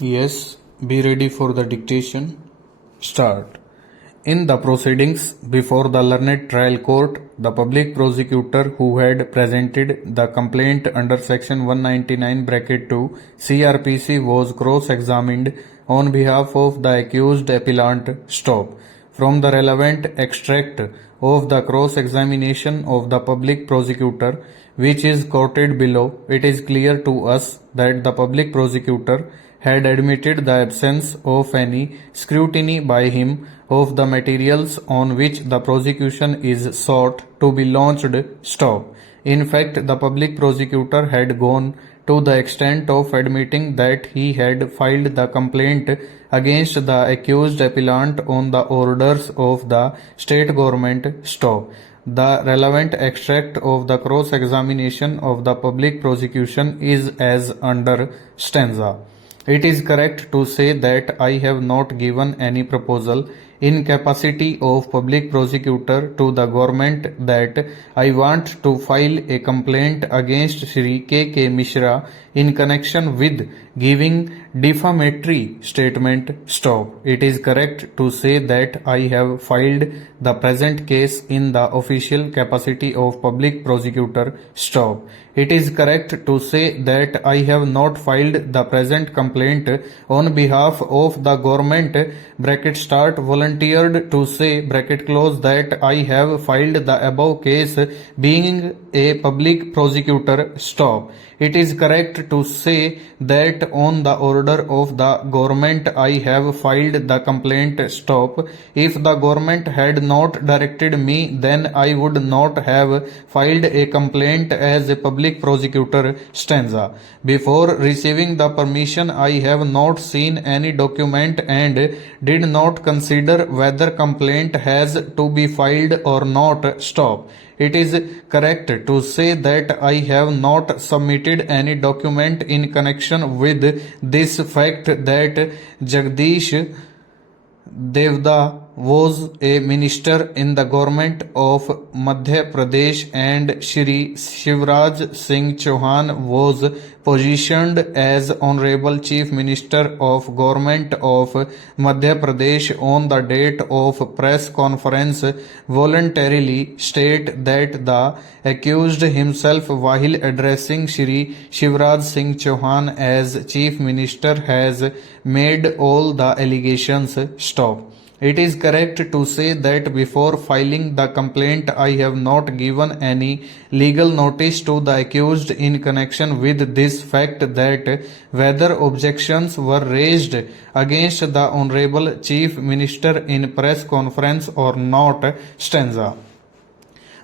Yes, be ready for the dictation. Start. In the proceedings before the learned trial court, the public prosecutor who had presented the complaint under section 199 bracket 2 CRPC was cross-examined on behalf of the accused appellant. Stop. From the relevant extract of the cross-examination of the public prosecutor, which is quoted below, it is clear to us that the public prosecutor had admitted the absence of any scrutiny by him of the materials on which the prosecution is sought to be launched. Stop. In fact, the public prosecutor had gone to the extent of admitting that he had filed the complaint against the accused appellant on the orders of the state government. Stop. The relevant extract of the cross-examination of the public prosecution is as under stanza. It is correct to say that I have not given any proposal in capacity of public prosecutor to the government that I want to file a complaint against Shri K. Mishra in connection with giving defamatory statement. Stop. It is correct to say that I have filed the present case in the official capacity of public prosecutor. Stop. It is correct to say that I have not filed the present complaint on behalf of the government bracket start volunteered to say bracket close that I have filed the above case being a public prosecutor. Stop. It is correct to say that on the order of the government I have filed the complaint. Stop. If the government had not directed me, then I would not have filed a complaint as a public prosecutor. Stanza. Before receiving the permission, I have not seen any document and did not consider whether complaint has to be filed or not. Stop. It is correct to say that I have not submitted any document in connection with this fact that Jagdish Devda was a minister in the government of Madhya Pradesh and Shri Shivraj Singh Chauhan was positioned as Honorable Chief Minister of Government of Madhya Pradesh on the date of press conference voluntarily state that the accused himself while addressing Shri Shivraj Singh Chauhan as Chief Minister has made all the allegations. Stop. It is correct to say that before filing the complaint I have not given any legal notice to the accused in connection with this fact that whether objections were raised against the Honorable Chief Minister in press conference or not. Stanza.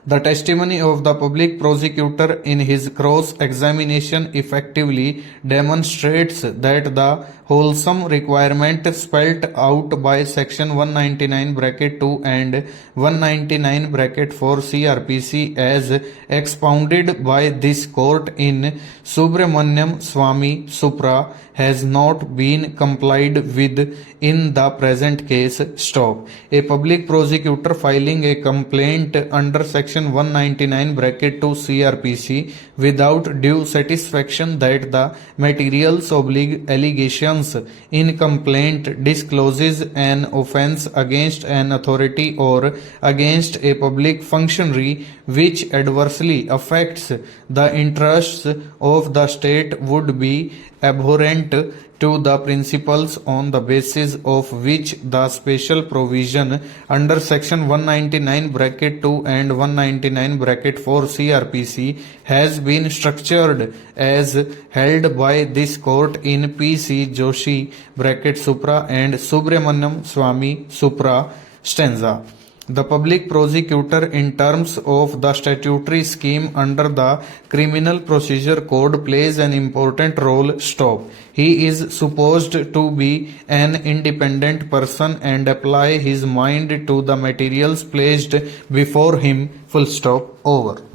The testimony of the public prosecutor in his cross-examination effectively demonstrates that the wholesome requirement spelt out by section 199 bracket 2 and 199 bracket 4 CRPC as expounded by this court in Subramaniam Swamy Supra has not been complied with in the present case. Stop. A public prosecutor filing a complaint under section 199 bracket 2 CRPC without due satisfaction that the materials allegations in complaint discloses an offense against an authority or against a public functionary which adversely affects the interests of the state would be abhorrent to the principles on the basis of which the special provision under section 199 bracket 2 and 199 bracket 4 CRPC has been structured as held by this court in P.C. Joshi bracket Supra and Subramaniam Swamy Supra. Stanza. The public prosecutor in terms of the statutory scheme under the Criminal Procedure Code plays an important role. Stop. He is supposed to be an independent person and apply his mind to the materials placed before him. Full stop. Over.